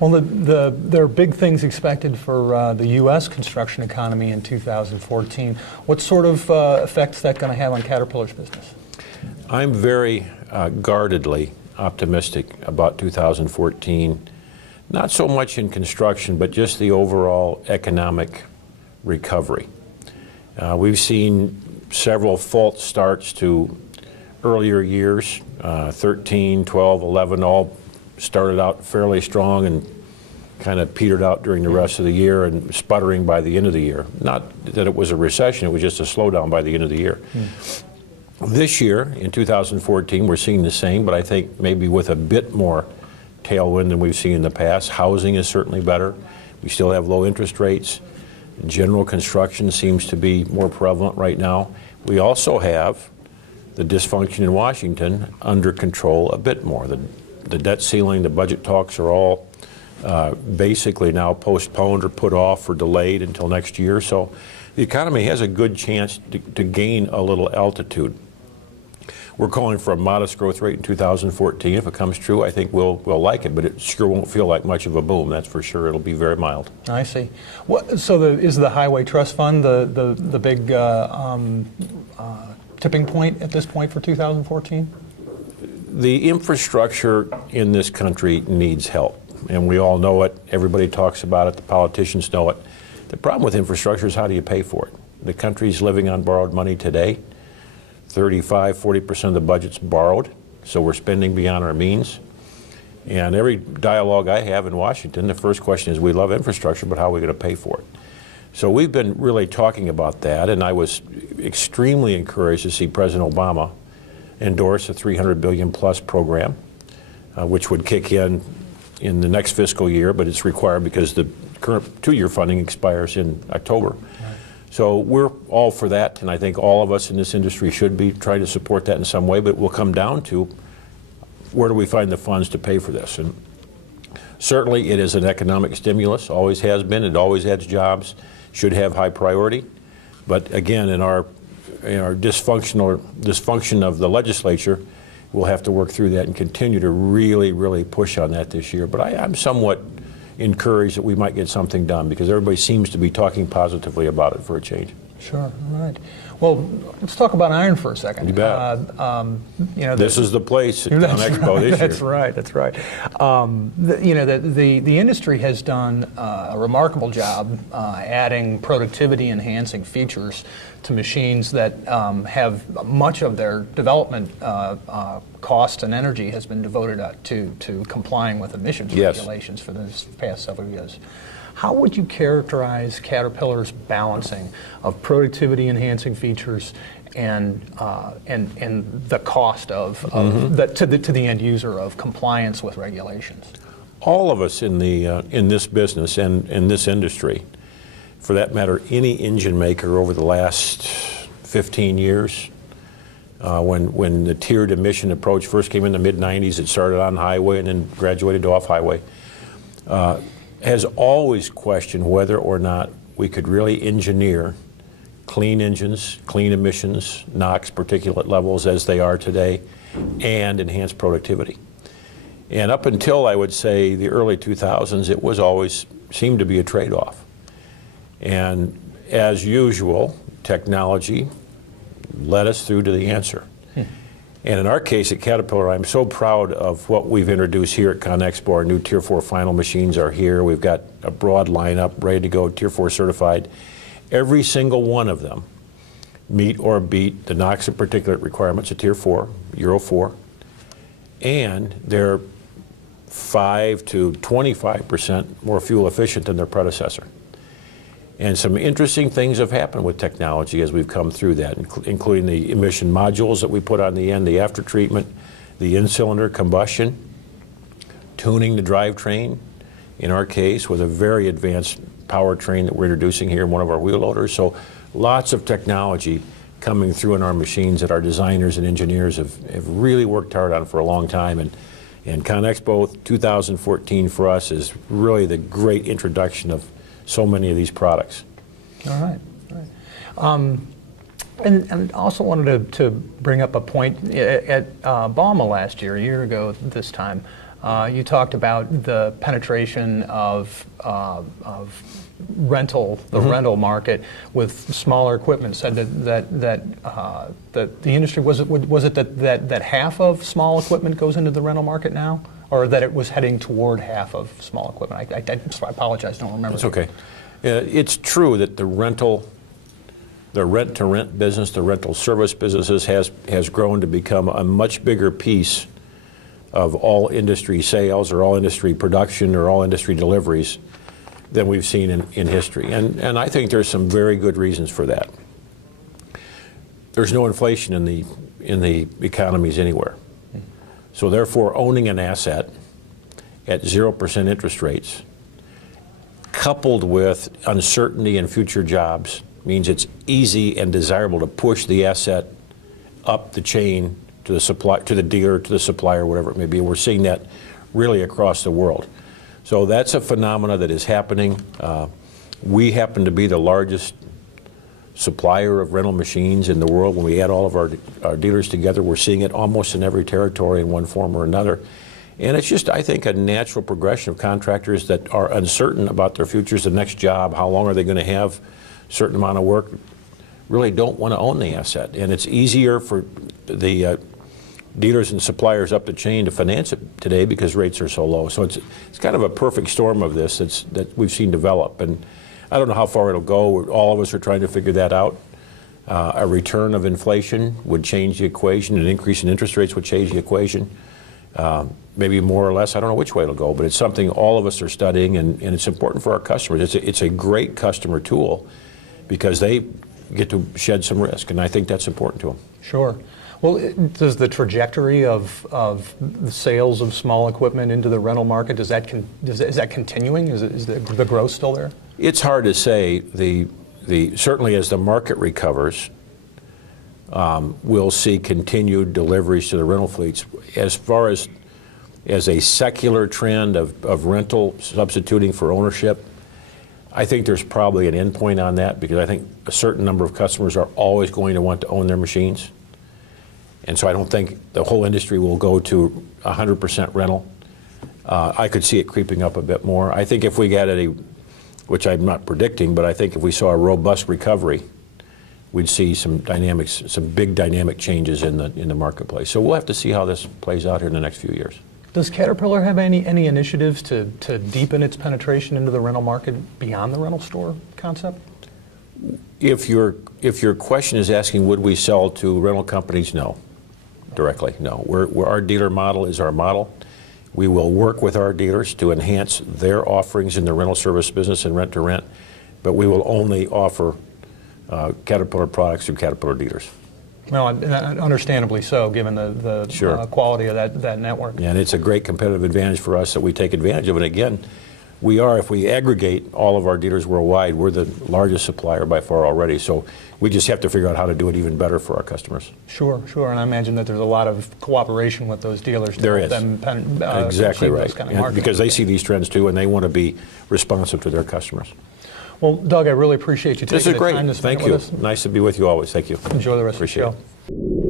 Well, there are big things expected for the U.S. construction economy in 2014. What sort of effects is that going to have on Caterpillar's business? I'm very guardedly optimistic about 2014, not so much in construction, but just the overall economic recovery. We've seen several false starts to earlier years, 13, 12, 11, all started out fairly strong and kind of petered out during the rest of the year and sputtering by the end of the year. Not that it was a recession, it was just a slowdown by the end of the year. This year, in 2014, we're seeing the same, but I think maybe with a bit more tailwind than we've seen in the past. Housing is certainly better. We still have low interest rates. General construction seems to be more prevalent right now. We also have the dysfunction in Washington under control a bit more. The debt ceiling, the budget talks are all basically now postponed or put off or delayed until next year. So the economy has a good chance to gain a little altitude. We're calling for a modest growth rate in 2014. If it comes true, I think we'll like it, but it sure won't feel like much of a boom, that's for sure. It'll be very mild. I see. So is the Highway Trust Fund the big tipping point at this point for 2014? The infrastructure in this country needs help, and we all know it. Everybody talks about it. The politicians know it. The problem with infrastructure is how do you pay for it? The country's living on borrowed money today. 35–40% of the budget's borrowed, so we're spending beyond our means. And every dialogue I have in Washington, the first question is, we love infrastructure, but how are we going to pay for it? So we've been really talking about that, and I was extremely encouraged to see President Obama endorse a $300 billion plus program, which would kick in the next fiscal year, but it's required because the current 2-year funding expires in October. So we're all for that, and I think all of us in this industry should be trying to support that in some way, but it will come down to where do we find the funds to pay for this? And certainly it is an economic stimulus, always has been, it always adds jobs, should have high priority. But again, in our dysfunction of the legislature, we'll have to work through that and continue to really, really push on that this year. But I'm somewhat encouraged that we might get something done because everybody seems to be talking positively about it for a change. Sure. All right. Well, let's talk about iron for a second. You bet. This is the place at CONEXPO this year. That's right. That's right. The industry has done a remarkable job adding productivity-enhancing features to machines that have much of their development cost and energy has been devoted to complying with emissions regulations for the past several years. How would you characterize Caterpillar's balancing of productivity-enhancing features and the cost of to the end user of compliance with regulations? All of us in this business and in this industry, for that matter, any engine maker over the last 15 years, when the tiered emission approach first came in the mid-90s, it started on highway and then graduated to off-highway, has always questioned whether or not we could really engineer clean engines, clean emissions, NOx particulate levels as they are today, and enhance productivity. And up until, I would say, the early 2000s, it was always seemed to be a trade-off. And as usual, technology led us through to the answer. And in our case at Caterpillar, I'm so proud of what we've introduced here at CONEXPO. Our new Tier 4 final machines are here. We've got a broad lineup ready to go, Tier 4 certified. Every single one of them meet or beat the NOx and particulate requirements of Tier 4, Euro 4, and they're 5 to 25% more fuel efficient than their predecessor. And some interesting things have happened with technology as we've come through that, including the emission modules that we put on the end, the after treatment, the in-cylinder combustion, tuning the drivetrain, in our case, with a very advanced powertrain that we're introducing here in one of our wheel loaders. So lots of technology coming through in our machines that our designers and engineers have really worked hard on for a long time. And CONEXPO 2014 for us is really the great introduction of so many of these products. All right. And also wanted to bring up a point at Bauma last year, a year ago this time. You talked about the penetration of rental, the rental market with smaller equipment. Said that the industry was it that half of small equipment goes into the rental market now, or that it was heading toward half of small equipment? I apologize, don't remember. It's okay. It's true that the rent-to-rent business, the rental service businesses has grown to become a much bigger piece of all industry sales or all industry production or all industry deliveries than we've seen in history. And I think there's some very good reasons for that. There's no inflation in the economies anywhere. So therefore, owning an asset at 0% interest rates, coupled with uncertainty in future jobs, means it's easy and desirable to push the asset up the chain to the dealer, to the supplier, whatever it may be. We're seeing that really across the world. So that's a phenomena that is happening. We happen to be the largest supplier of rental machines in the world. When we add all of our dealers together, we're seeing it almost in every territory in one form or another. And it's just, I think, a natural progression of contractors that are uncertain about their futures, the next job, how long are they going to have a certain amount of work, really don't want to own the asset. And it's easier for the dealers and suppliers up the chain to finance it today because rates are so low. So it's kind of a perfect storm of this that we've seen develop. And I don't know how far it'll go. All of us are trying to figure that out. A return of inflation would change the equation. An increase in interest rates would change the equation. Maybe more or less. I don't know which way it'll go, but it's something all of us are studying, and it's important for our customers. It's a great customer tool because they get to shed some risk, and I think that's important to them. Sure. Well, does the trajectory of the sales of small equipment into the rental market, is that continuing? Is the growth still there? It's hard to say. Certainly as the market recovers, we'll see continued deliveries to the rental fleets. As far as a secular trend of rental substituting for ownership, I think there's probably an endpoint on that, because I think a certain number of customers are always going to want to own their machines. And so I don't think the whole industry will go to 100% rental. I could see it creeping up a bit more. I think if we get which I'm not predicting, but I think if we saw a robust recovery, we'd see some big dynamic changes in the marketplace. So we'll have to see how this plays out here in the next few years. Does Caterpillar have any initiatives to deepen its penetration into the rental market beyond the rental store concept? If your question is asking would we sell to rental companies, no. Directly, no. Our dealer model is our model. We will work with our dealers to enhance their offerings in the rental service business and rent-to-rent, but we will only offer Caterpillar products through Caterpillar dealers. Well, understandably so, given the Sure. quality of that network. And it's a great competitive advantage for us that we take advantage of. And again, if we aggregate all of our dealers worldwide, we're the largest supplier by far already. So we just have to figure out how to do it even better for our customers. Sure. And I imagine that there's a lot of cooperation with those dealers to help them exactly achieve right. those kind of markets. Because they see these trends too, and they want to be responsive to their customers. Well, Doug, I really appreciate you taking the time to spend with us. Thank you. Nice to be with you always. Thank you. Enjoy the rest Appreciate of the show. it.